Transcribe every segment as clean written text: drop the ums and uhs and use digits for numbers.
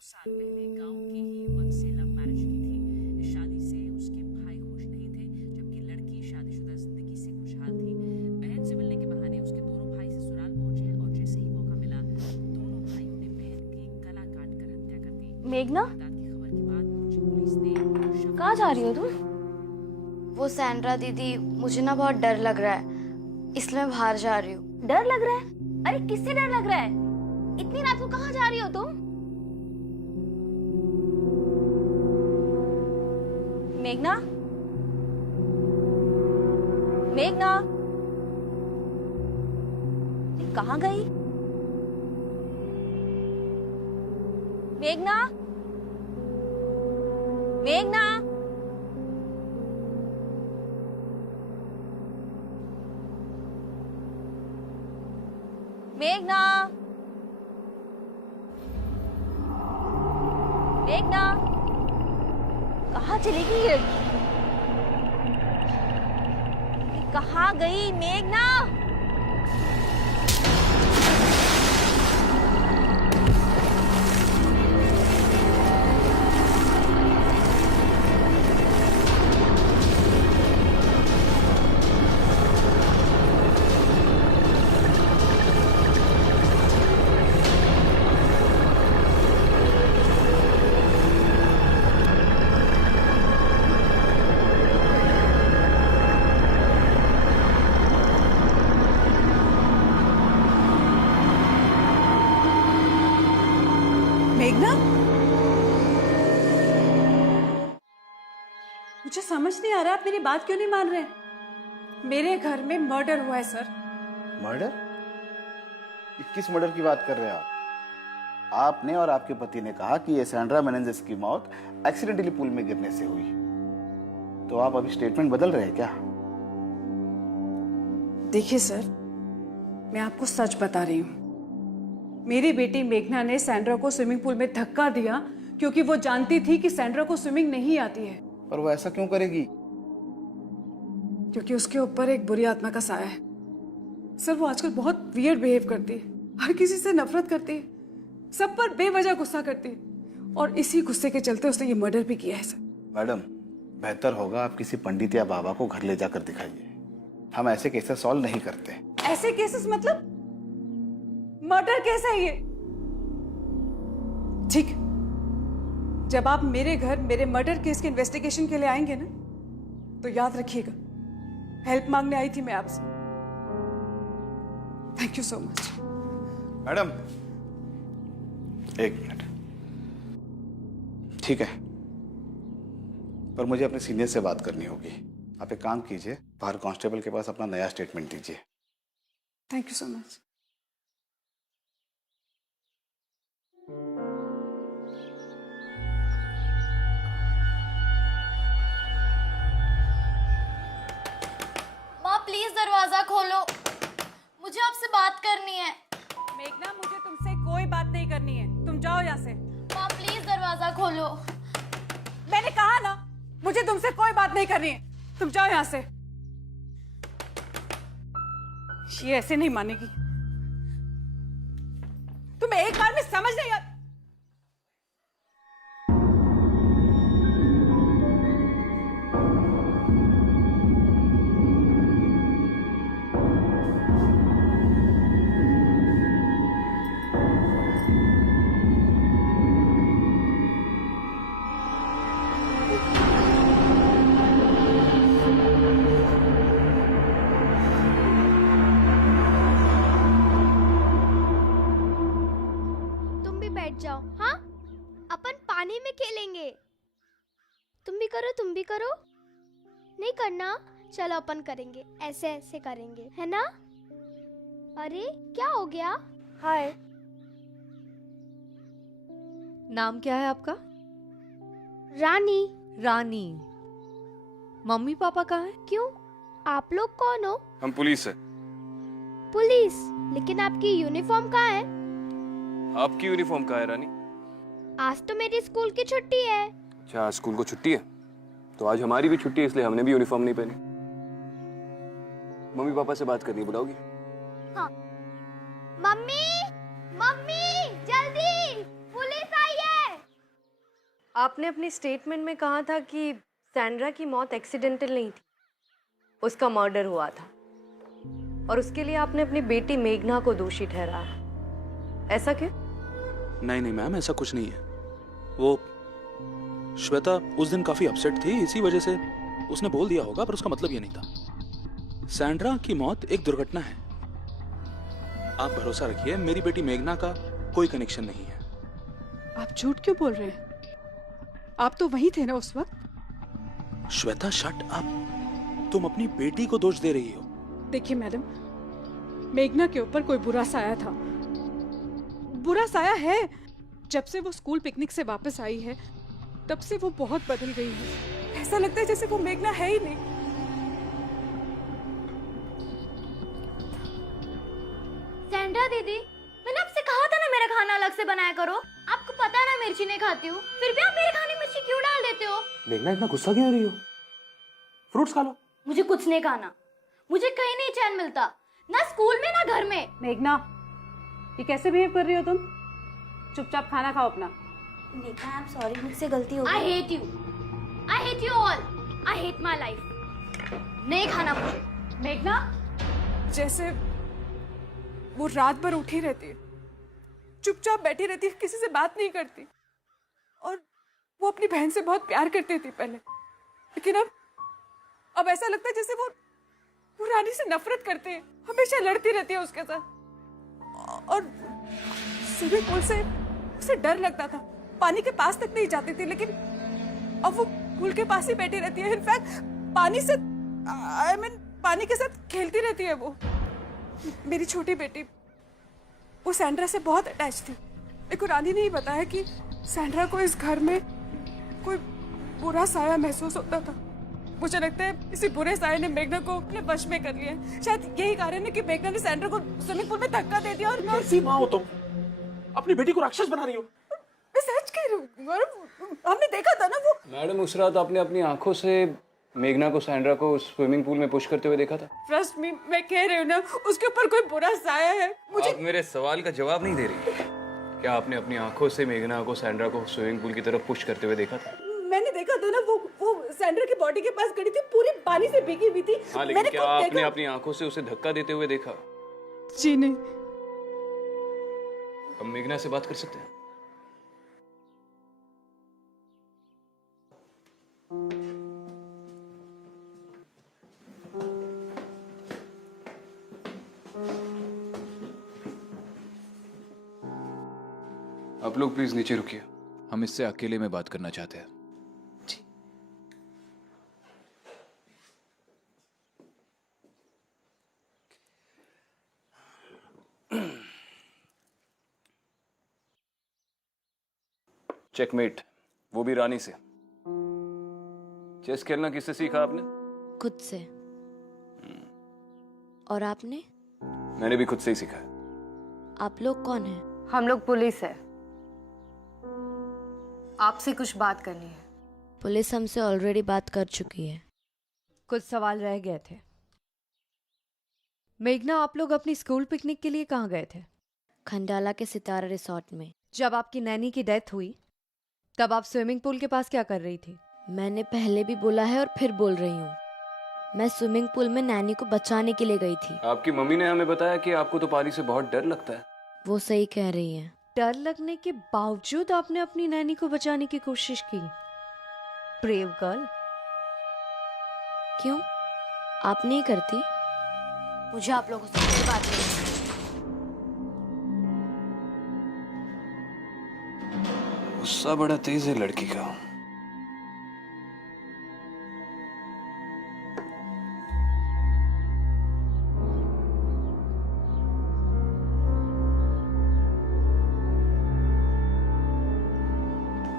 साल पहले गांव के ही युवक से लव मैरिज की थी। इस शादी से उसके भाई खुश नहीं थे, जबकि लड़की शादीशुदा जिंदगी से खुशहाल थी। बहन से मिलने के बहाने उसके दोनों भाई ससुराल पहुंचे और जैसे ही मौका मिला दोनों भाइयों ने बहन की गला काट कर हत्या कर दी। मेघना, वारदात की खबर के बाद पहुंची पुलिस ने शव कहाँ जा रही हो तुम? वो सैंड्रा दीदी, मुझे ना बहुत डर लग रहा है, इसलिए मैं बाहर जा रही हूँ। डर लग रहा है? अरे किससे डर लग रहा है? इतनी रात को कहाँ जा रही हो तुम? मेघना, मेघना, ये कहाँ गई? मेघना, मेघना, मेघना, मेघना, कहाँ चली गई ये लड़की? ये कहाँ गई मेघना? मेघना, मुझे समझ नहीं आ रहा आप मेरी बात क्यों नहीं मान रहे? मेरे घर में मर्डर हुआ है सर। मर्डर? किस मर्डर की बात कर रहे हैं आप? आपने और आपके पति ने कहा कि ये सैंड्रा मेनेंजेस की मौत एक्सीडेंटली पूल में गिरने से हुई, तो आप अभी स्टेटमेंट बदल रहे हैं क्या? देखिए सर, मैं आपको सच बता रही हूँ। मेरी बेटी मेघना ने सैंड्रा को स्विमिंग पूल में धक्का दिया क्योंकि वो जानती थी कि सैंड्रा को स्विमिंग नहीं आती है। पर वो ऐसा क्यों करेगी? क्योंकि उसके ऊपर एक बुरी आत्मा का साया है। सर, वो आजकल बहुत वियर्ड बिहेव करती है, हर किसी से नफरत करती है, सब पर बेवजह गुस्सा करती है, और इसी गुस्से के चलते उसने ये मर्डर भी किया है सर। मैडम, बेहतर होगा आप किसी पंडित या बाबा को घर ले जाकर दिखाइए। हम ऐसे केसेस सॉल्व नहीं करते। ऐसे केसेस मतलब? मर्डर केस है ये। ठीक, जब आप मेरे घर मेरे मर्डर केस के इन्वेस्टिगेशन के लिए आएंगे ना, तो याद रखिएगा, हेल्प मांगने आई थी मैं आपसे। Thank you so much. Madam, एक मिनट। ठीक है, पर मुझे अपने सीनियर से बात करनी होगी। आप एक काम कीजिए, बाहर कांस्टेबल के पास अपना नया स्टेटमेंट दीजिए। Thank you so much. माँ प्लीज दरवाजा खोलो, मुझे आपसे बात करनी है। मेघना, मुझे तुमसे कोई बात नहीं करनी है, तुम जाओ यहाँ से। माँ प्लीज दरवाजा खोलो। मैंने कहा ना, मुझे तुमसे कोई बात नहीं करनी है, तुम जाओ यहाँ से। ये ऐसे नहीं मानेगी। तुम्हें एक बार में समझ नहीं आ... तुम भी बैठ जाओ। हाँ, अपन पानी में खेलेंगे। तुम भी करो, तुम भी करो। नहीं करना? चलो अपन करेंगे, ऐसे ऐसे करेंगे, है ना? अरे क्या हो गया? हाय, नाम क्या है आपका? रानी। रानी। मम्मी पापा कहाँ हैं? क्यों, आप लोग कौन हो? हम पुलिस है। पुलिस? लेकिन आपकी यूनिफॉर्म कहाँ है? आपकी यूनिफॉर्म कहाँ है रानी? आज तो मेरी स्कूल की छुट्टी है। अच्छा, आज स्कूल को छुट्टी है, तो आज हमारी भी छुट्टी है, इसलिए हमने भी यूनिफॉर्म नहीं पहनी। मम्मी पापा से बात करनी, बुलाओगी? हाँ। मम्मी, मम्मी, जल्दी, पुलिस आई है। आपने अपनी स्टेटमेंट में कहा था कि सैंड्रा की मौत एक्सीडेंटल नहीं थी, उसका मर्डर हुआ था और उसके लिए आपने अपनी बेटी मेघना को दोषी ठहराया। ऐसा क्यों? नहीं नहीं मैम, ऐसा कुछ नहीं है। वो श्वेता उस दिन काफी अपसेट थी, इसी वजह से उसने बोल दिया होगा, पर उसका मतलब ये नहीं था। सैंड्रा की मौत एक दुर्घटना है। आप भरोसा रखिए, मेरी बेटी मेघना का कोई कनेक्शन नहीं है। आप झूठ क्यों बोल रहे हैं? आप तो वहीं थे ना उस वक्त। श्वेता शट अप, तुम अपनी बेटी को दोष दे रही हो। देखिए मैडम, मेघना के ऊपर कोई बुरा साया था, बुरा साया है। जब से वो स्कूल पिकनिक से वापस आई है तब से वो बहुत बदल गई है। ऐसा लगता है जैसे वो मेघना है ही नहीं। सैंड्रा दीदी, मैंने आपसे कहा था ना मेरा खाना अलग से बनाया करो। आपको पता है ना मिर्ची नहीं खाती हूँ, फिर भी आप मेरे खाने में मिर्ची क्यों डाल देते हो? मेघना इतना गुस्सा क्यों हो रही हो? फ्रूट्स खा लो। मुझे कुछ नहीं खाना, मुझे कहीं नहीं चैन मिलता, ना स्कूल में ना घर में। मेघना, ये कैसे बिहेव कर रही हो तुम? चुपचाप खाना खाओ अपना। मेघना, आई एम सॉरी, मुझसे गलती हो गई। I hate you, I hate you all, I hate my life. नहीं खाना मुझे। मेघना, जैसे वो रात भर उठी रहती है, चुपचाप बैठी रहती है, किसी से बात नहीं करती, और वो अपनी बहन से बहुत प्यार करती थी पहले, लेकिन अब ऐसा लगता है जैसे वो रानी से नफरत करती है, हमेशा लड़ती रहती है उसके साथ। और स्विमिंग पूल से उसे डर लगता था, पानी के पास तक नहीं जाती थी, लेकिन अब वो पूल के पास ही बैठी रहती है। इनफैक्ट पानी से पानी के साथ खेलती रहती है वो। मेरी छोटी बेटी वो सैंड्रा से बहुत अटैच थी। मेरे को रानी ने ही बताया कि सैंड्रा को इस घर में कोई बुरा साया महसूस होता था। मुझे लगता है इसी बुरे साये ने मेघना को अपने वश में कर लिया है। शायद यही कारण है कि मेघना ने सैंड्रा को स्विमिंग पूल में धक्का दे दिया। और कैसी माँ हो तुम? अपनी बेटी को राक्षस बना रही हो। मैं सच कह रही हूँ, हमने देखा था ना वो। मैडम, उस रात आपने अपनी आंखों से मेघना को सैंड्रा को स्विमिंग पूल में पुश करते हुए देखा था। ट्रस्ट मी, मैं कह रही हूँ ना, उसके ऊपर कोई बुरा साया है। मुझे आप मेरे सवाल का जवाब नहीं दे रही। क्या आपने अपनी आंखों से मेघना को सैंड्रा को स्विमिंग पूल की तरफ पुश करते हुए देखा था? मैंने देखा था ना, वो सैंड्रा की बॉडी के पास खड़ी थी, पूरी पानी से भीगी हुई थी। हाँ, लेकिन क्या आपने अपनी आंखों से उसे धक्का देते हुए देखा? जी नहीं। हम मेघना से बात कर सकते हैं? आप लोग प्लीज नीचे रुकिए, हम इससे अकेले में बात करना चाहते हैं। चेकमेट, वो भी रानी से। चेस खेलना किससे सीखा आपने? खुद से। और आपने? मैंने भी खुद से ही सीखा है। आप लोग कौन हैं? हम लोग पुलिस है, आपसे कुछ बात करनी है। पुलिस हमसे ऑलरेडी बात कर चुकी है। कुछ सवाल रह गए थे। मेघना, आप लोग अपनी स्कूल पिकनिक के लिए कहाँ गए थे? खंडाला के सितारा रिसोर्ट में। जब आपकी नैनी की डेथ हुई तब आप स्विमिंग पूल के पास क्या कर रही थी? मैंने पहले भी बोला है और फिर बोल रही हूँ, मैं स्विमिंग पूल में नैनी को बचाने के लिए गई थी। आपकी मम्मी ने हमें बताया कि आपको तो पानी से बहुत डर लगता है। वो सही कह रही है। डर लगने के बावजूद आपने अपनी नैनी को बचाने की कोशिश की। Brave girl. क्यों, आप नहीं करती? मुझे आप लोगों से कोई बात नहीं। गुस्सा बड़ा तेज है लड़की का।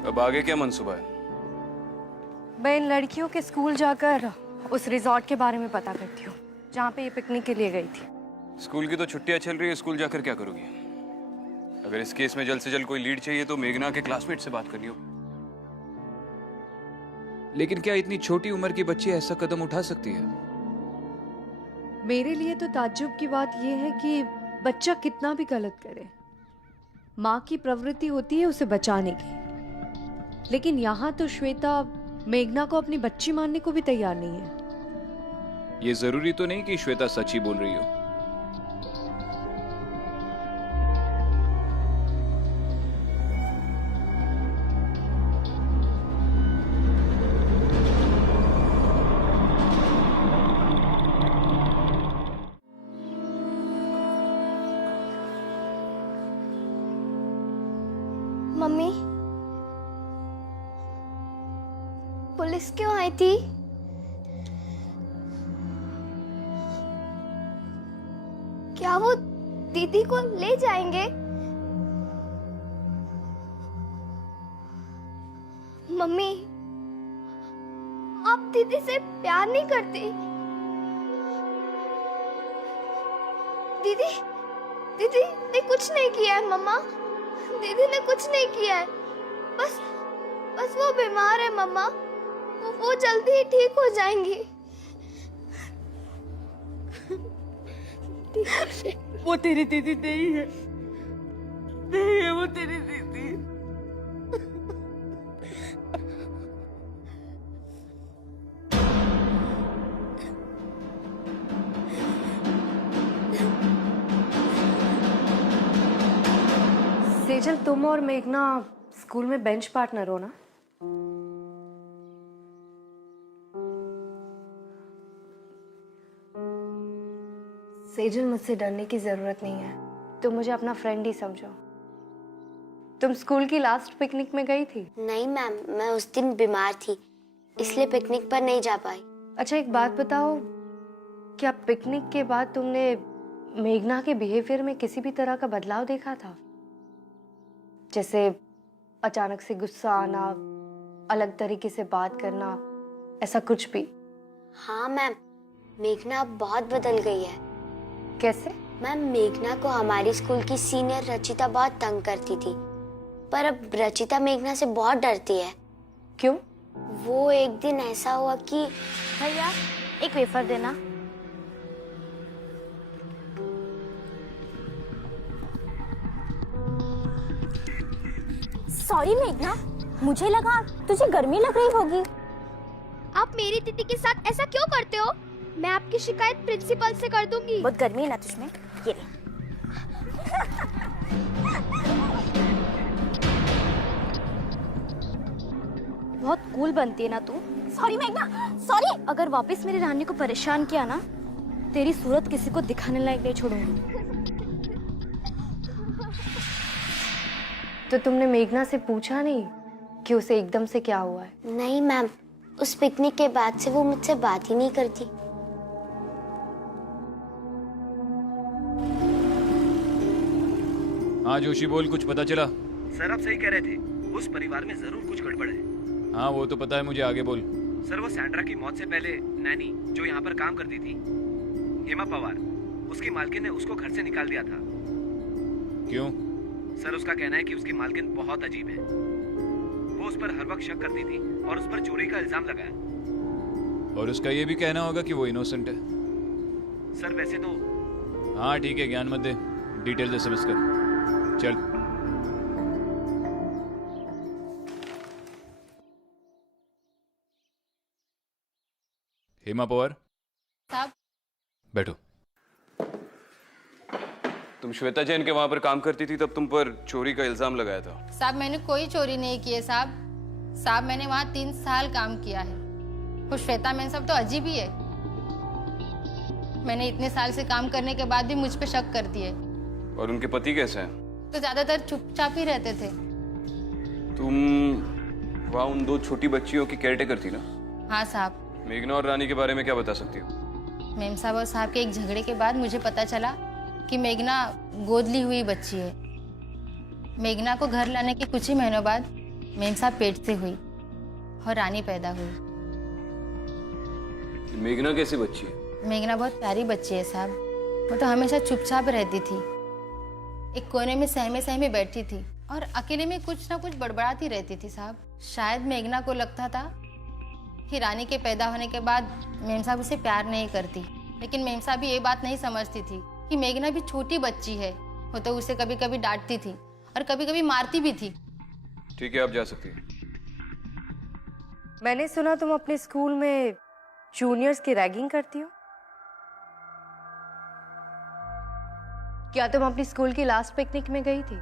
अब आगे क्या मंसूबा है? मैं इन लड़कियों के स्कूल जाकर उस रिजॉर्ट के बारे में पता करती हूँ जहाँ पे ये पिकनिक के लिए गई थी। स्कूल की तो छुट्टियां चल रही है, स्कूल जाकर क्या करोगी? अगर इस केस में जल्द से जल्द कोई लीड चाहिए तो मेघना के क्लासमेट से बात करनी होगी। लेकिन क्या इतनी छोटी उम्र की बच्ची ऐसा कदम उठा सकती है? मेरे लिए तो ताज्जुब की बात यह है कि बच्चा कितना भी गलत करे, माँ की प्रवृत्ति होती है उसे बचाने की। लेकिन यहाँ तो श्वेता मेघना को अपनी बच्ची मानने को भी तैयार नहीं है। ये जरूरी तो नहीं कि श्वेता सच ही बोल रही हो। मम्मी, पुलिस क्यों आई थी? क्या वो दीदी को ले जाएंगे? मम्मी, आप दीदी से प्यार नहीं करती? दीदी दीदी ने कुछ नहीं किया है मम्मा, दीदी ने कुछ नहीं किया है, बस बस वो बीमार है मम्मा, वो जल्दी ही ठीक हो जाएंगी। वो तेरी दीदी नहीं है, नहीं है वो तेरी दीदी। सेजल, तुम और मेघना स्कूल में बेंच पार्टनर हो ना? सेजल, मुझसे डरने की जरूरत नहीं है, तुम मुझे अपना फ्रेंड ही समझो। तुम स्कूल की लास्ट पिकनिक में गई थी? नहीं मैम, मैं उस दिन बीमार थी, इसलिए पिकनिक पर नहीं जा पाई। अच्छा, एक बात बताओ, क्या पिकनिक के बाद तुमने मेघना के बिहेवियर में किसी भी तरह का बदलाव देखा था? जैसे अचानक से गुस्सा आना, अलग तरीके से बात करना, ऐसा कुछ भी? हाँ मैम, मेघना अब बहुत बदल गई है। कैसे? मैम, मेघना को हमारी स्कूल की सीनियर रचिता बहुत तंग करती थी, पर अब रचिता मेघना से बहुत डरती है। क्यों? वो एक दिन ऐसा हुआ कि भैया एक वेफर देना। सॉरी मेघना, मुझे लगा तुझे गर्मी लग रही होगी। आप मेरी दीदी के साथ ऐसा क्यों करते हो? मैं आपकी शिकायत प्रिंसिपल से कर दूंगी। बहुत गर्मी है ना तुझमें, ये ले। बहुत कूल बनती है ना तू। सॉरी मेघना, सॉरी। अगर वापस मेरी रानी को परेशान किया ना, तेरी सूरत किसी को दिखाने लायक नहीं छोड़ूंगी। तो तुमने मेघना से पूछा नहीं कि उसे एकदम से क्या हुआ है? नहीं मैम, उस पिकनिक के बाद से वो मुझसे बात ही नहीं करती। हाँ जोशी, बोल, कुछ पता चला? सर, आप सही कह रहे थे, उस परिवार में जरूर कुछ गड़बड़ है। हाँ वो तो पता है मुझे, आगे बोल। सर, वो सैंड्रा की मौत से पहले नैनी जो यहाँ पर काम करती थी, हेमा पवार, उसकी मालकिन ने उसको घर से निकाल दिया था। क्यों? सर, उसका कहना है कि उसकी मालकिन बहुत अजीब है। वो उस पर हर वक्त शक करती थी और उस पर चोरी का इल्जाम लगाया। और उसका ये भी कहना होगा कि वो इनोसेंट है। सर वैसे तो। हाँ ठीक है, ज्ञान मत दे, डिटेल्स एसएमएस कर। चल। हेमा पवार साहब, बैठो। तुम श्वेता जैन के वहां पर काम करती थी, तब तुम पर चोरी का इल्जाम लगाया था। साहब मैंने कोई चोरी नहीं की है साहब, मैंने वहाँ 3 साल काम किया है। वो श्वेता मैन सब तो अजीब ही है। मैंने इतने साल से काम करने के बाद भी मुझ पे शक करती है। और उनके पति कैसे हैं? तो ज्यादातर चुपचाप ही रहते थे। तुम वहाँ उन 2 छोटी बच्चियों की केयरटेकर थी ना? हाँ साहब। मेघना और रानी के बारे में क्या बता सकती हो? मेम साहब और साहब के एक झगड़े के बाद मुझे पता चला कि मेघना गोद ली हुई बच्ची है। मेघना को घर लाने के कुछ ही महीनों बाद मेम साहब पेट से हुई और रानी पैदा हुई। मेघना कैसी बच्ची है? मेघना बहुत प्यारी बच्ची है साहब। वो तो हमेशा चुपचाप रहती थी, एक कोने में सहमे सहमे बैठती थी और अकेले में कुछ ना कुछ बड़बड़ाती रहती थी साहब। शायद मेघना को लगता था कि रानी के पैदा होने के बाद मेम साहब उसे प्यार नहीं करती, लेकिन मेम साहब भी ये बात नहीं समझती थी कि मेघना भी छोटी बच्ची है। वो तो उसे कभी कभी डांटती थी और कभी कभी मारती भी थी। ठीक है, आप जा सकती हैं। मैंने सुना तुम अपने स्कूल में जूनियर्स की रैगिंग करती हो। क्या तुम अपनी स्कूल की लास्ट पिकनिक में गई थी?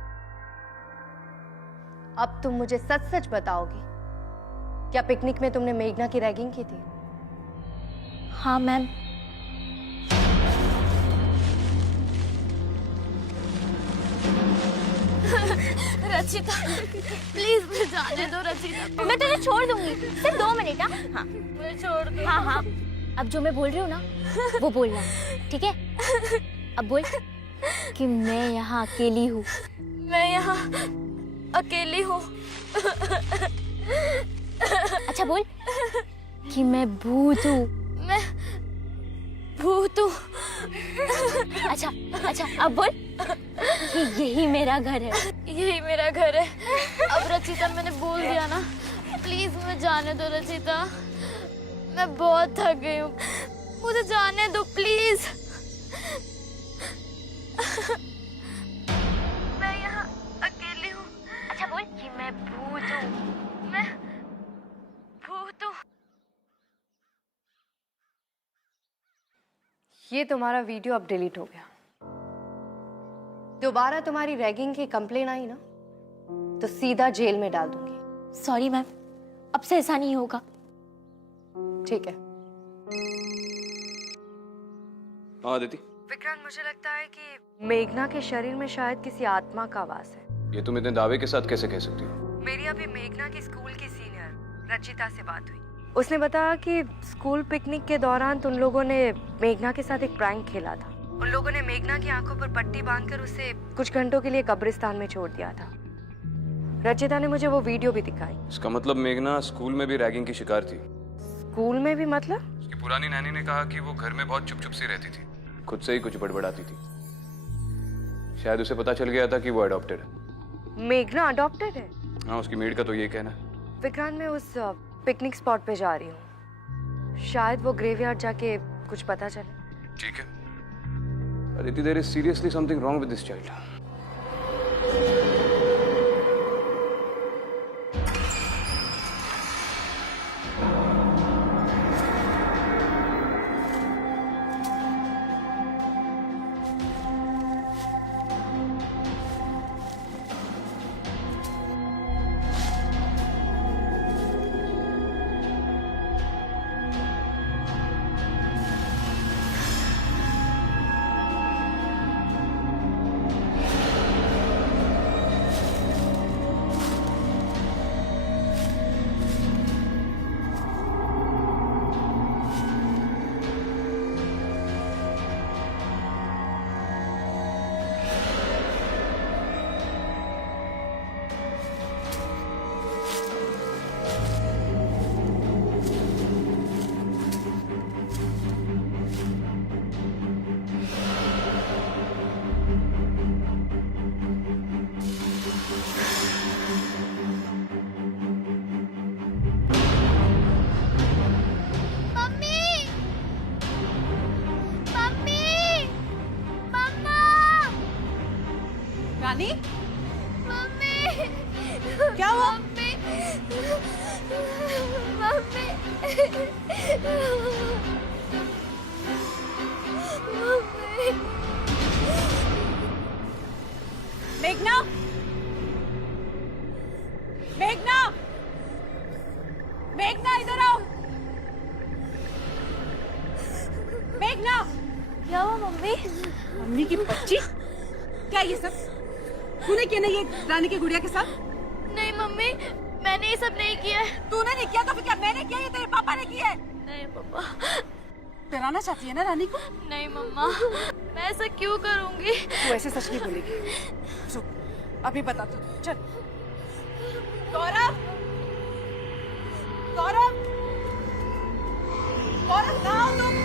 अब तुम मुझे सच सच बताओगी, क्या पिकनिक में तुमने मेघना की रैगिंग की थी? हाँ मैम। रचिता प्लीज मुझे जाने दो रचिता। मैं तुझे छोड़ दूंगी, सिर्फ 2 मिनट। हाँ मुझे छोड़ दो। हाँ हाँ, अब जो मैं बोल रही हूँ ना वो बोलना, ठीक है? अब बोल कि मैं यहाँ अकेली हूँ। मैं यहाँ अकेली हूँ। अच्छा बोल कि मैं भूत हूँ। मैं भूत हूँ। अच्छा अच्छा, अब बोल कि यही मेरा घर है। यही मेरा घर है। अब रचिता मैंने बोल दिया ना, प्लीज मुझे जाने दो रचिता, मैं बहुत थक गई हूँ, मुझे जाने दो प्लीज। मैं यहाँ अकेली हूँ। अच्छा बोल कि मैं भूत हूँ। मैं भूत हूँ। ये तुम्हारा वीडियो अब डिलीट हो गया। दोबारा तुम्हारी रैगिंग की कंप्लेन आई ना तो सीधा जेल में डाल दूंगी। सॉरी मैम, अब से ऐसा नहीं होगा। ठीक है। हाँ अदिति, विक्रांत, मुझे लगता है कि मेघना के शरीर में शायद किसी आत्मा का वास है। ये तुम इतने दावे के साथ कैसे कह सकती हो? मेरी अभी मेघना की स्कूल की सीनियर रचिता से बात हुई। उसने बताया कि स्कूल पिकनिक के दौरान तुम लोगों ने मेघना के साथ एक प्रैंक खेला था। उन लोगों ने मेघना की आंखों पर पट्टी बांधकर उसे कुछ घंटों के लिए कब्रिस्तान में छोड़ दिया था। रचिता ने मुझे वो वीडियो भी दिखाई। इसका मतलब मेघना स्कूल में भी रैगिंग की शिकार थी? स्कूल में भी मतलब? उसकी पुरानी नानी ने कहा कि वो घर में बहुत चुप चुप सी रहती थी, खुद से ही कुछ बड़बड़ाती थी। शायद उसे पता चल गया था कि वो अडॉप्टेड है। मेघना अडॉप्टेड है? हाँ, उसकी मेड का तो ये कहना है। विक्रांत, मैं उस पिकनिक स्पॉट पे जा रही हूँ, शायद वो ग्रेवयार्ड जाके कुछ पता चले। ठीक है Aditi, there is seriously something wrong with this child. Rani, mummy, क्या हुआ? Mummy, mummy, mummy. मेघना, मेघना, मेघना इधर आओ। मेघना, क्या हुआ मम्मी? मम्मी की बच्ची, क्या ये सब तूने किया? नहीं, ये रानी की गुड़िया के साथ? नहीं मम्मी, मैंने ये सब नहीं किया है। तूने नहीं किया तो फिर क्या मैंने किया? ये तेरे पापा ने किया है? नहीं पापा। डराना चाहती है ना रानी को? नहीं मम्मा, मैं ऐसा क्यों करूंगी? तू ऐसे सच नहीं बोलेगी। चुप, अभी बता तू। चल। गौरव, गौरव, गौरव, कहाँ हो तुम?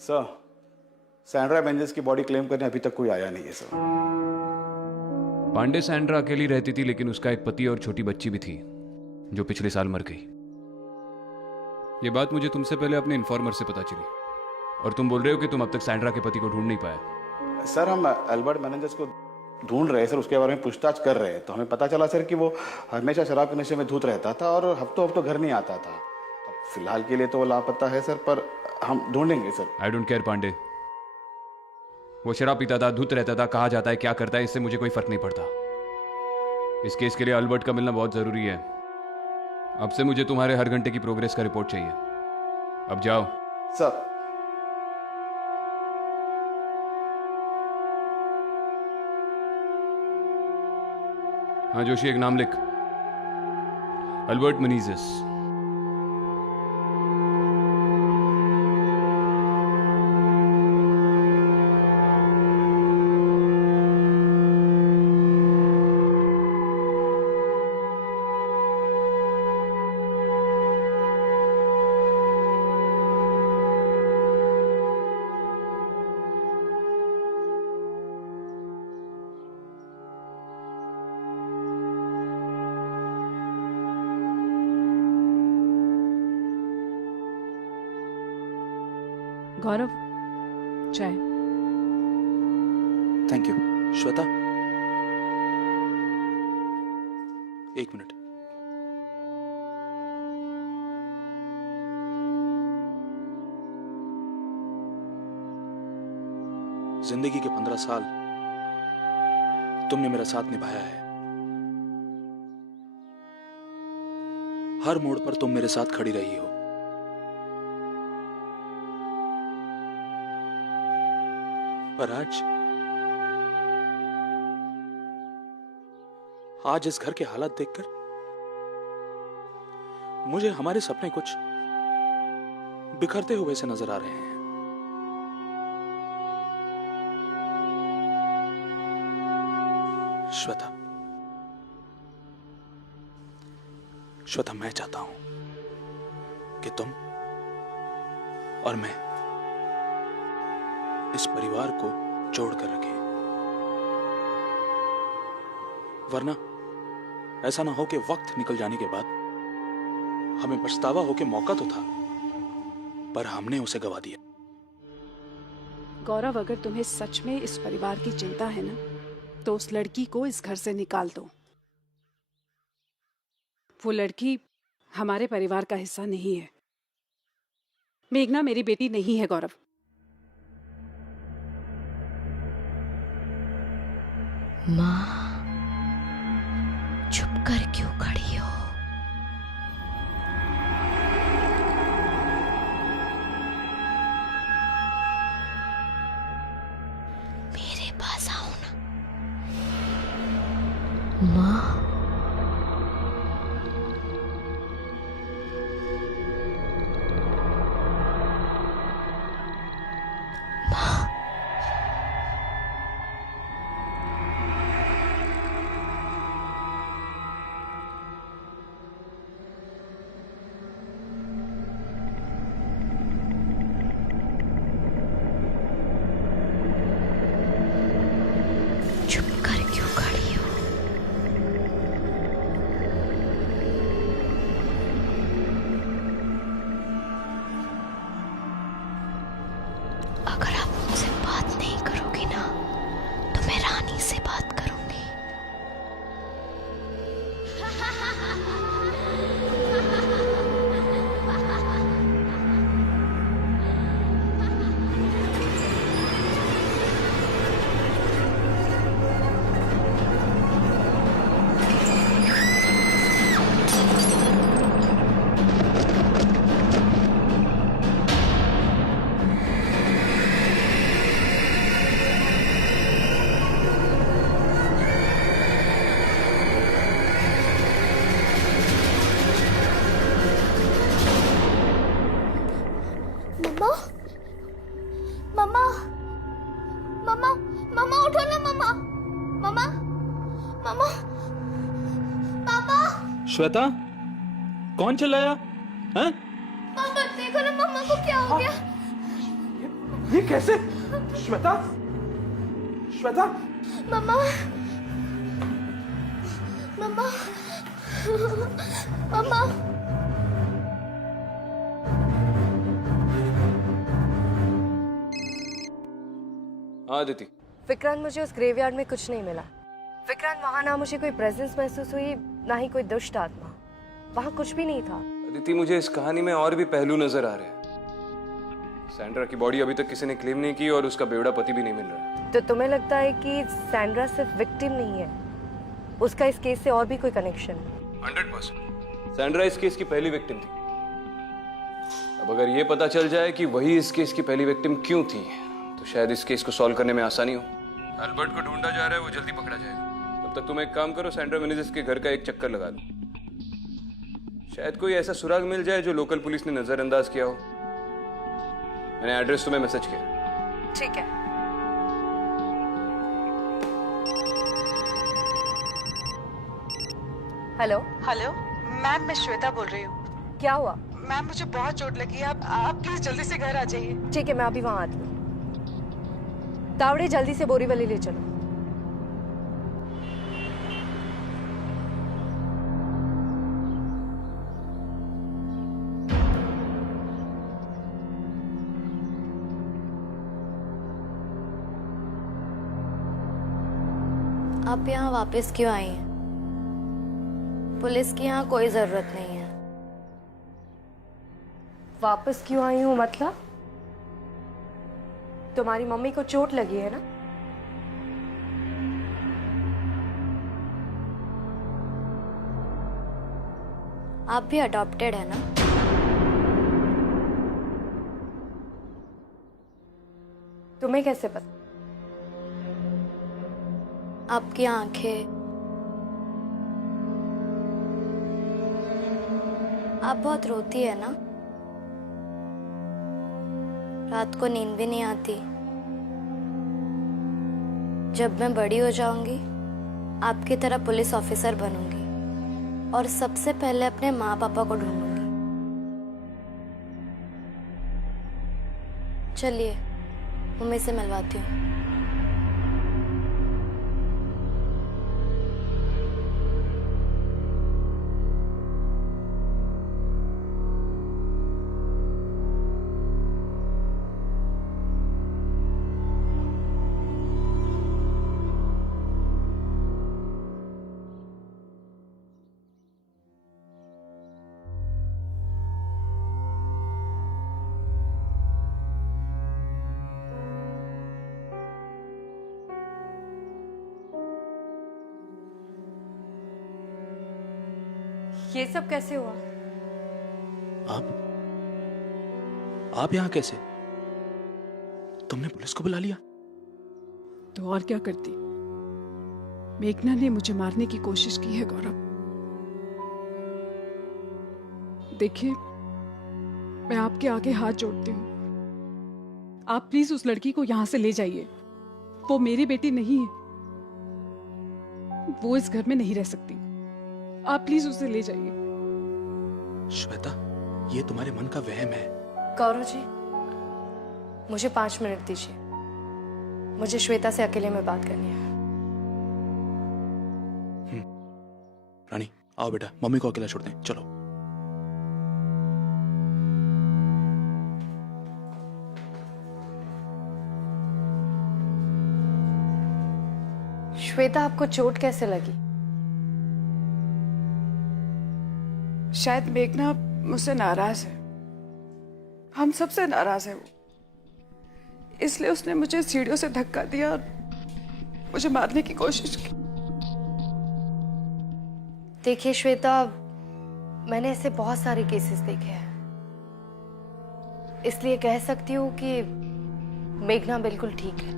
सर, सैंड्रा मेंजेस की बॉडी क्लेम करने अभी तक कोई आया नहीं है सर। पांडे सैंड्रा अकेली रहती थी, लेकिन उसका एक पति और छोटी बच्ची भी थी जो पिछले साल मर गई। ये बात मुझे तुमसे पहले अपने इन्फॉर्मर से पता चली, और तुम बोल रहे हो कि तुम अब तक सैंड्रा के पति को ढूंढ नहीं पाए। सर हम अल्बर्ट मेनेंजेस को ढूंढ रहे हैं सर, उसके बारे में पूछताछ कर रहे हैं, तो हमें पता चला सर कि वो हमेशा शराब के नशे में धुत रहता था और हफ्तों हफ्तों घर नहीं आता था। अब फिलहाल के लिए तो वो लापता है सर, पर हम ढूंढेंगे sir. I don't care Pandey, वो शराब पीता था, धुत रहता था, कहाँ जाता है, क्या करता है, इससे मुझे कोई फर्क नहीं पड़ता। इस केस के लिए अल्बर्ट का मिलना बहुत जरूरी है। अब से मुझे तुम्हारे हर घंटे की प्रोग्रेस का रिपोर्ट चाहिए। अब जाओ सर। हाँ जोशी, एक नाम लिख, अल्बर्ट मेनेंजेस। गौरव, चाय। Thank you. श्वेता, एक मिनट। जिंदगी के 15 साल तुमने मेरा साथ निभाया है। हर मोड़ पर तुम मेरे साथ खड़ी रही हो। पर आज इस घर के हालात देखकर मुझे हमारे सपने कुछ बिखरते हुए से नजर आ रहे हैं। श्वेता, मैं चाहता हूं कि तुम और मैं इस परिवार को जोड़कर रखें, वरना ऐसा ना हो कि वक्त निकल जाने के बाद हमें पछतावा हो कि मौका तो था पर हमने उसे गवा दिया। गौरव, अगर तुम्हें सच में इस परिवार की चिंता है ना, तो उस लड़की को इस घर से निकाल दो। वो लड़की हमारे परिवार का हिस्सा नहीं है। मेघना मेरी बेटी नहीं है गौरव। माँ, चुप कर क्यों खड़ी हो? मेरे पास आओ ना। माँ, श्वेता, कौन चिल्लाया? हैं? पापा देखो ना, मम्मा को क्या हो गया? ये कैसे? श्वेता, श्वेता, मम्मा, मम्मा, मम्मा, हाँ अदिति। विक्रांत, मुझे उस ग्रेवयार्ड में कुछ नहीं मिला। विक्रांत, वहाँ ना मुझे कोई प्रेजेंस महसूस हुई, ना ही कोई दुष्ट आत्मा। वहाँ कुछ भी नहीं था। अदिति, मुझे इस कहानी में और भी पहलू नजर आ रहे हैं। सैंड्रा की बॉडी अभी तक किसी ने क्लेम नहीं की और उसका बेवड़ा पति भी नहीं मिल रहा है। तो तुम्हें लगता है कि सैंड्रा सिर्फ विक्टिम नहीं है, उसका इस केस से और भी कोई कनेक्शन है? 100%। सैंड्रा इस केस की पहली विक्टिम थी। अब अगर ये पता चल जाए कि वही इस केस की पहली विक्टिम क्यों थी, तो शायद इस केस को सॉल्व करने में आसानी हो। अल्बर्ट को ढूंढा जा रहा है, वो जल्दी पकड़ा जाएगा। तब तक तुम एक काम करो, सैंड्रा मेनेजेस के घर का एक चक्कर लगा दो। शायद कोई ऐसा सुराग मिल जाए जो लोकल पुलिस ने नजरअंदाज किया हो। मैंने एड्रेस तुम्हें मैसेज किया। ठीक है। हेलो। हेलो मैम, मैं श्वेता बोल रही हूँ। क्या हुआ? मैम, मुझे बहुत चोट लगी है। आप प्लीज जल्दी से घर आ जाइए। ठीक है, मैं अभी वहां आती हूँ। तावड़े, जल्दी से बोरीवली ले चलो। आप यहाँ वापस क्यों आई हैं? पुलिस की यहाँ कोई जरूरत नहीं है। वापस क्यों आई हूँ मतलब? तुम्हारी मम्मी को चोट लगी है ना? आप भी अडॉप्टेड है ना? तुम्हें कैसे पता? आपकी आंखें, आप बहुत रोती है ना? रात को नींद भी नहीं आती। जब मैं बड़ी हो जाऊंगी, आपकी तरह पुलिस ऑफिसर बनूंगी और सबसे पहले अपने माँ पापा को ढूंढूंगी। चलिए, मम्मी से मिलवाती हूँ। ये सब कैसे हुआ? आप यहाँ कैसे? तुमने पुलिस को बुला लिया? तो और क्या करती? मेघना ने मुझे मारने की कोशिश की है गौरव। देखिए, मैं आपके आगे हाथ जोड़ती हूँ। आप प्लीज उस लड़की को यहाँ से ले जाइए। वो मेरी बेटी नहीं है। वो इस घर में नहीं रह सकती। आप प्लीज उसे ले जाइए। श्वेता, ये तुम्हारे मन का वहम है। गौरव जी, मुझे 5 मिनट दीजिए। मुझे श्वेता से अकेले में बात करनी है। रानी, आओ बेटा, मम्मी को अकेला छोड़ दें। चलो। श्वेता, आपको चोट कैसे लगी? शायद मेघना मुझसे नाराज है। हम सबसे नाराज है वो। इसलिए उसने मुझे सीढ़ियों से धक्का दिया और मुझे मारने की कोशिश की। देखिए श्वेता, मैंने ऐसे बहुत सारे केसेस देखे हैं, इसलिए कह सकती हूँ कि मेघना बिल्कुल ठीक है।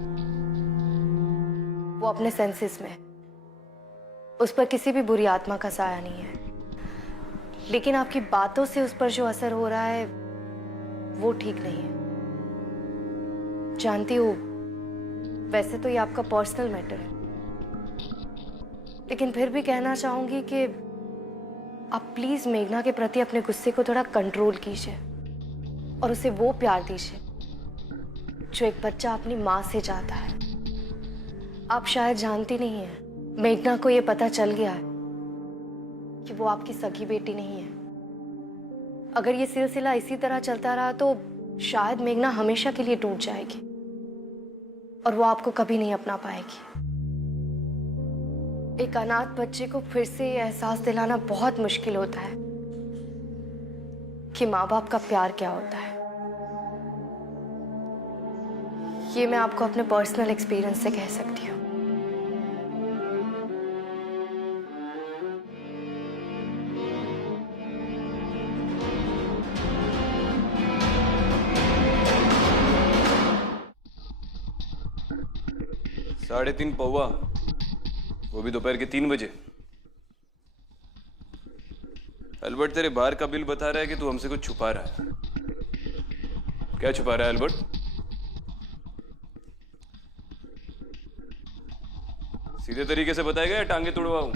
वो अपने सेंसेस में, उस पर किसी भी बुरी आत्मा का साया नहीं है। लेकिन आपकी बातों से उस पर जो असर हो रहा है वो ठीक नहीं है। जानती हूँ, वैसे तो ये आपका पर्सनल मैटर है, लेकिन फिर भी कहना चाहूंगी कि आप प्लीज मेघना के प्रति अपने गुस्से को थोड़ा कंट्रोल कीजिए और उसे वो प्यार दीजिए जो एक बच्चा अपनी माँ से चाहता है। आप शायद जानती नहीं है, मेघना को ये पता चल गया है कि वो आपकी सगी बेटी नहीं है। अगर ये सिलसिला इसी तरह चलता रहा तो शायद मेघना हमेशा के लिए टूट जाएगी। और वो आपको कभी नहीं अपना पाएगी। एक अनाथ बच्चे को फिर से ये एहसास दिलाना बहुत मुश्किल होता है कि माँ बाप का प्यार क्या होता है। ये मैं आपको अपने पर्सनल एक्सपीरियंस से कह सकती हूँ। साढ़े 3 पौवा, वो भी दोपहर के 3 बजे। अल्बर्ट, तेरे बाहर का बिल बता रहा है कि तू हमसे कुछ छुपा रहा है। क्या छुपा रहा है अल्बर्ट? सीधे तरीके से बताएगा या टांगे तोड़वाऊं?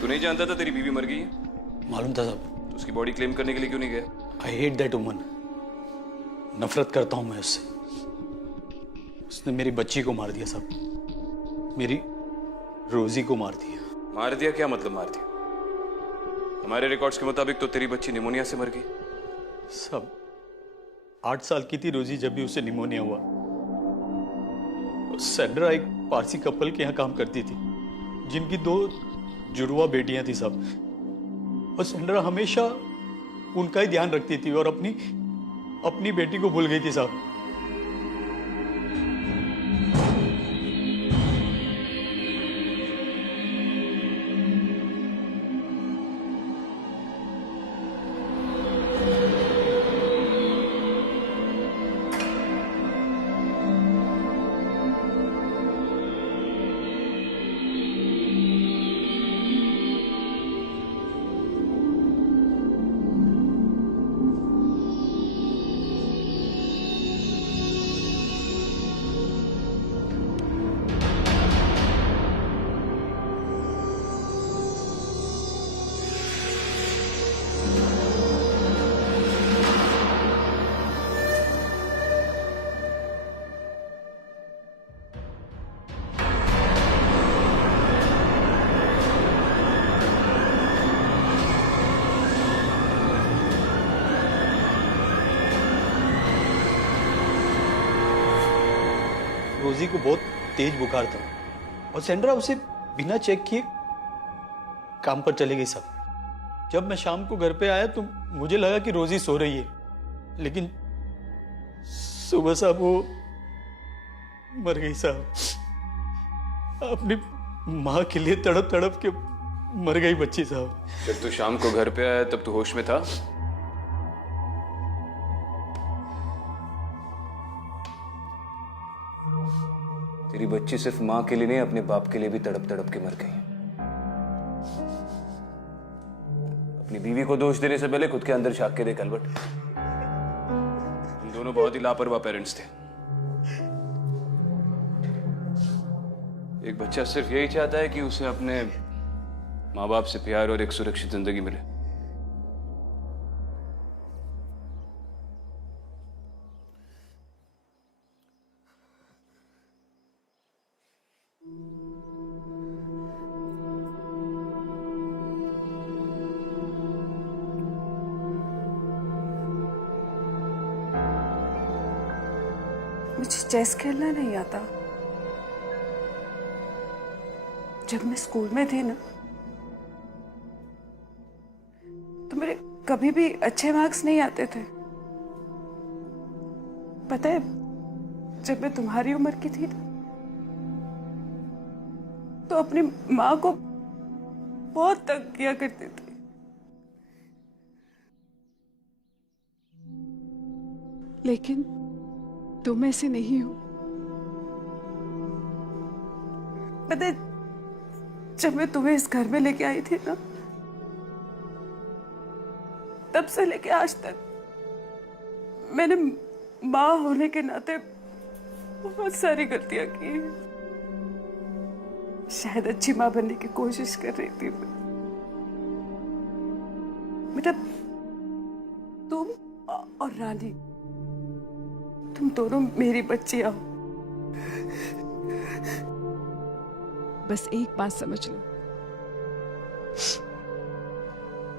तू नहीं जानता था तेरी बीवी मर गई है? मालूम था साहब। तो उसकी बॉडी क्लेम करने के लिए क्यों नहीं गया? I hate that woman. नफरत करता हूं मैं उससे। उसने मेरी बच्ची को मार दिया साहब, मेरी रोजी को मार दिया। मार दिया? क्या मतलब मार दिया? हमारे रिकॉर्ड्स के मुताबिक तो तेरी बच्ची निमोनिया से मर गई। सब 8 साल की थी रोजी जब भी उसे निमोनिया हुआ। सैंड्रा एक पारसी कपल के यहाँ काम करती थी जिनकी 2 जुड़वा बेटियां थी सब। और सैंड्रा हमेशा उनका ही ध्यान रखती थी और अपनी बेटी को भूल गई थी साहब। रोजी को बहुत तेज बुखार था और सैंड्रा उसे बिना चेक किए काम पर चले गई साहब। जब मैं शाम को घर पे आया तो मुझे लगा कि रोजी सो रही है, लेकिन सुबह साहब वो मर गई साहब। अपनी माँ के लिए तड़प तड़प के मर गई बच्ची साहब। जब तू शाम को घर पे आया तब तू होश में था? तेरी बच्ची सिर्फ माँ के लिए नहीं, अपने बाप के लिए भी तड़प तड़प के मर गई। अपनी बीवी को दोष देने से पहले खुद के अंदर झांक के देख अल्बर्ट। तुम दोनों बहुत ही लापरवाह पेरेंट्स थे। एक बच्चा सिर्फ यही चाहता है कि उसे अपने माँ बाप से प्यार और एक सुरक्षित जिंदगी मिले। मुझे चेस खेलना नहीं आता। जब मैं स्कूल में थी ना तो मेरे कभी भी अच्छे मार्क्स नहीं आते थे। पता है, जब मैं तुम्हारी उम्र की थी तो अपनी माँ को बहुत तंग किया करती थी। लेकिन तुम ऐसे नहीं हो। पता है, जब मैं तुम्हें इस घर में लेके आई थी ना, तब से लेके आज तक मैंने माँ होने के नाते बहुत सारी गलतियां की हैं। शायद अच्छी माँ बनने की कोशिश कर रही थी मैं। बेटा तुम और रानी, तुम दोनों मेरी बच्चियां हो। बस एक बात समझ लो,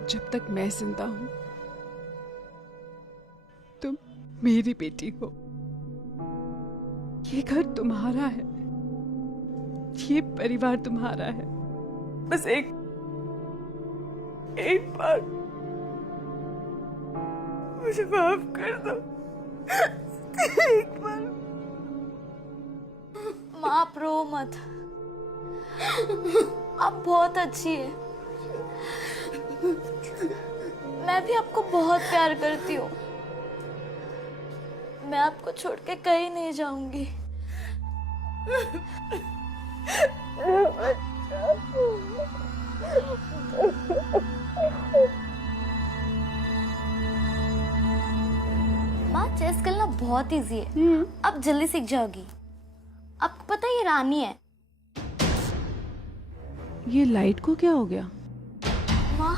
जब तक मैं जिंदा हूं तुम मेरी बेटी हो। ये घर तुम्हारा है, ये परिवार तुम्हारा है। बस एक बार मुझे माफ कर दो। एक बार। माँ आप रो मत, आप बहुत अच्छी है। मैं भी आपको बहुत प्यार करती हूँ। मैं आपको छोड़ के कहीं नहीं जाऊंगी। माँ चेस खेलना बहुत इजी है, अब जल्दी सीख जाओगी। आपको पता है ये रानी है। ये लाइट को क्या हो गया? माँ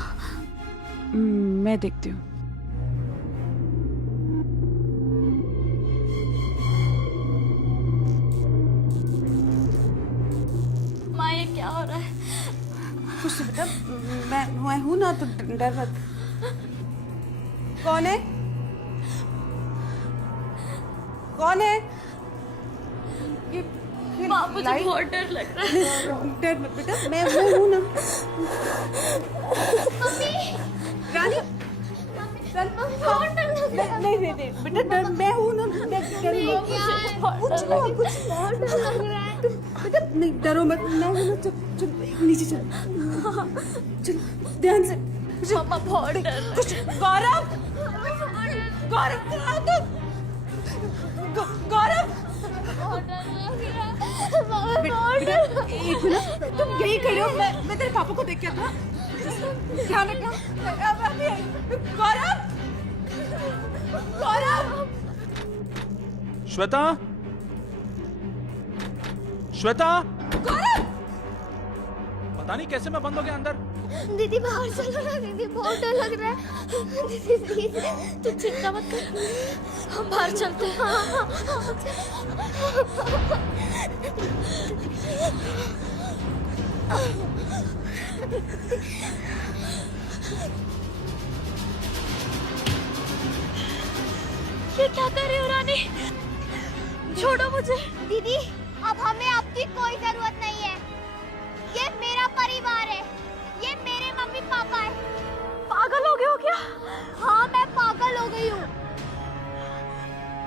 मैं देखती हूँ। माँ ये क्या हो रहा है? कुछ बेटा, मैं हूं ना, तो डर मत। कौन है? कौन है? ये माँ मुझे बहुत डर लग रहा है। डर मत बेटा, मैं हूं ना। मम्मी रानी, बहुत डर लग रहा है। नहीं बेटा, डर मैं हूं ना। क्या है? कुछ नहीं, बहुत डर लग रहा है। बेटा नहीं, डरो मत, मैं हूं ना। चल नीचे चल ध्यान से। मामा बहुत डर लग कुछ गौरव, कहाँ तुम? गौरव, बेटा एक मिनट, तुम यही खड़े हो। मैं तेरे पापा को देख के आता। ध्यान रखना। गौरव, श्वेता, श्वेता, गौरव, पता नहीं कैसे मैं बंद हो गया अंदर। दीदी बाहर चलो ना, दीदी बहुत डर लग रहा है। दीदी प्लीज तू चिंता मत कर, हम बाहर चलते हैं। ये क्या कर रही हो रानी? छोड़ो मुझे। दीदी अब हमें आपकी कोई जरूरत नहीं है। ये मेरा परिवार है, ये मेरे मम्मी पापा है। पागल हो गए हो क्या? हाँ मैं पागल हो गई हूँ।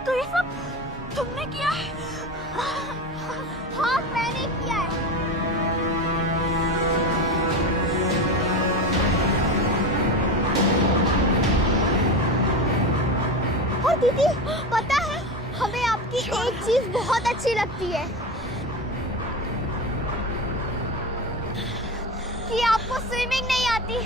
तो ये सब तुमने किया है? हाँ मैंने किया है। और दीदी पता है हमें आपकी एक चीज बहुत अच्छी लगती है, कि आपको स्विमिंग नहीं आती।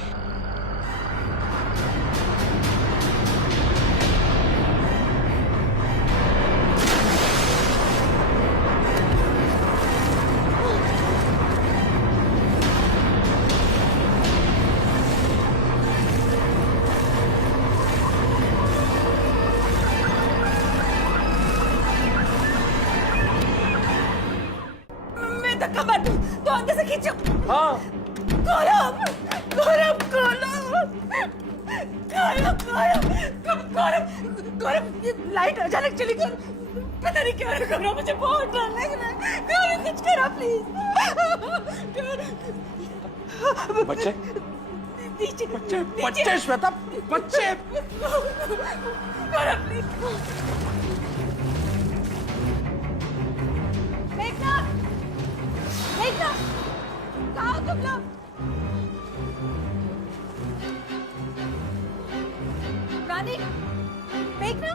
मैं धक्का मार दूं तो अंदर से खींचो। हाँ गौरव, गौरव, गौरव, ये लाइट अचानक चली गई। पता नहीं क्या है गौरव, मुझे बहुत डर लग रहा है। गौरव कुछ करो प्लीज। बच्चे, नीचे, बच्चे श्वेता, बच्चे। गौरव प्लीज। मेघना, कहाँ हो तुम लोग? रानी, मेघना,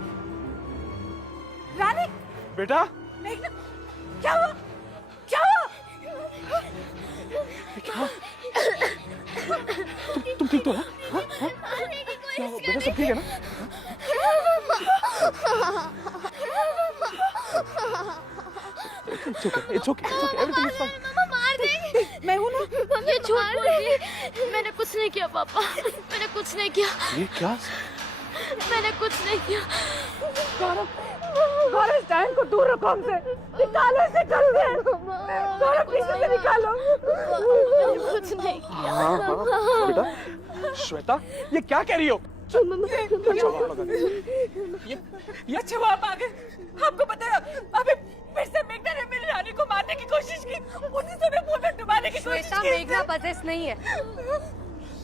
रानी, बेटा, मेघना, क्या हुआ? क्या हुआ? क्या? तुम ठीक तो हो? हाँ? क्या हुआ? बेटा सब ठीक है ना? It's okay. Everything is fine. मामा मार देंगे। मैं हूं ना। ये झूठ बोल रही है। मैंने कुछ नहीं किया पापा, मैंने कुछ नहीं किया। ये क्या? मैंने कुछ नहीं किया। गौरव इस टाइम को दूर रखो हमसे। निकालो इसे घर से। गौरव पीछे से निकालो। कुछ नहीं। हाँ बेटा। श्वेता, ये क्या कह रही हो? ये अच्छा हुआ आप आ गए। आपको पता है अभी फिर से मेघना ने मेरी रानी को मारने की कोशिश की, उसी समय पूल में डुबाने की कोशिश श्वेता, की। मेघना पजेस नहीं है,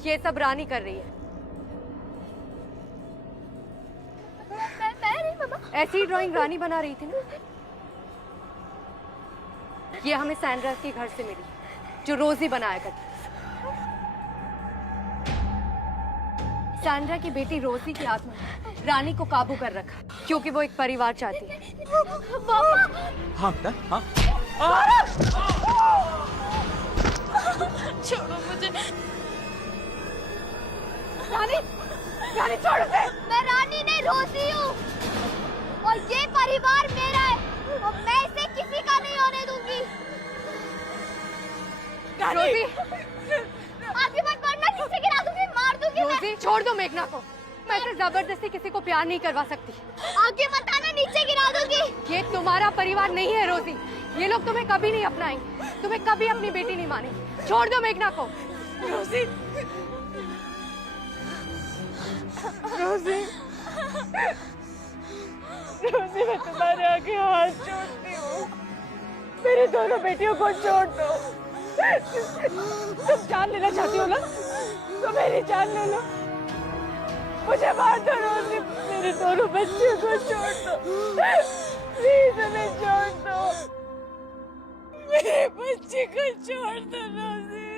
ये सब रानी कर रही है। ऐसी ड्राइंग रानी बना रही थी ना। ये हमें सैंड्रा के घर से मिली, जो रोजी बनाया करती। सैंड्रा की बेटी रोजी की आत्मा ने रानी को काबू कर रखा, क्योंकि वो एक परिवार चाहती है। हाँ बेटा, हाँ। छोड़ो मुझे। रानी छोड़ दे। मैं रानी नहीं, रोजी हूँ, और ये परिवार मेरा है और मैं इसे किसी का नहीं होने दूंगी। रोजी, आगे मत बढ़ना, नीचे गिरा दूंगी, मार दूंगी। रोजी, छोड़ दो मेघना को। मैं इसे जबरदस्ती किसी को प्यार नहीं करवा सकती। आगे मत आना, नीचे गिरा दूंगी। ये तुम्हारा परिवार नहीं है रोजी। ये लोग तुम्हें कभी नहीं अपनाएंगे, तुम्हें कभी अपनी बेटी नहीं मानेंगे। छोड़ दो मेघना को। रोजी, रोजी, रोजी, मैं तुम्हारे आगे हाथ जोड़ती हूँ। मेरी दोनों बेटियों को छोड़ दो। तुम जान लेना चाहती हो ना, तो मेरी जान ले लो। मुझे मार दो रोजी, मेरे दोनों बच्चियों को छोड़ दो। प्लीज हमें छोड़ दो, मेरे बच्चे को छोड़ दो रोजी,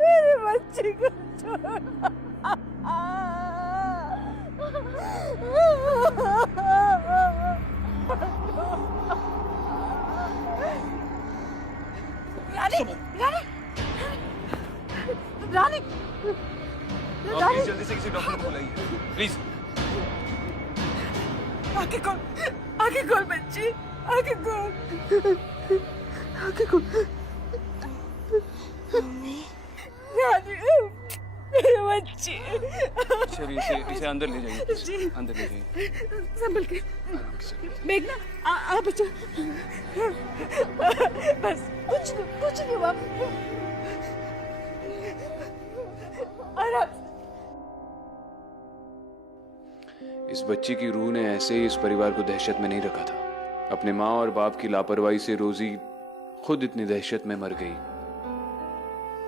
मेरे बच्चे को छोड़ दो। रानी, रानी, रानी, प्लीज जल्दी से किसी डॉक्टर को बुलाइए प्लीज। आगे खोल बच्ची, आगे खोल, आगे खोल। रानी, मेरे बच्ची। चलिए इसे अंदर ले जाइए, अंदर ले जाइए। संभल के। मेघना, आ बच्चा। बस कुछ नहीं हुआ। आराम। इस बच्ची की रूह ने ऐसे ही इस परिवार को दहशत में नहीं रखा था। अपने माँ और बाप की लापरवाही से रोजी खुद इतनी दहशत में मर गई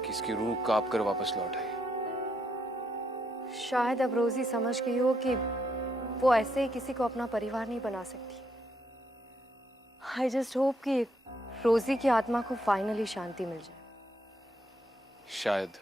कि इसकी रूह कांप कर वापस लौट आई। शायद अब रोजी समझ गई हो कि वो ऐसे ही किसी को अपना परिवार नहीं बना सकती। आई जस्ट होप कि रोजी की आत्मा को फाइनली शांति मिल जाए। शायद।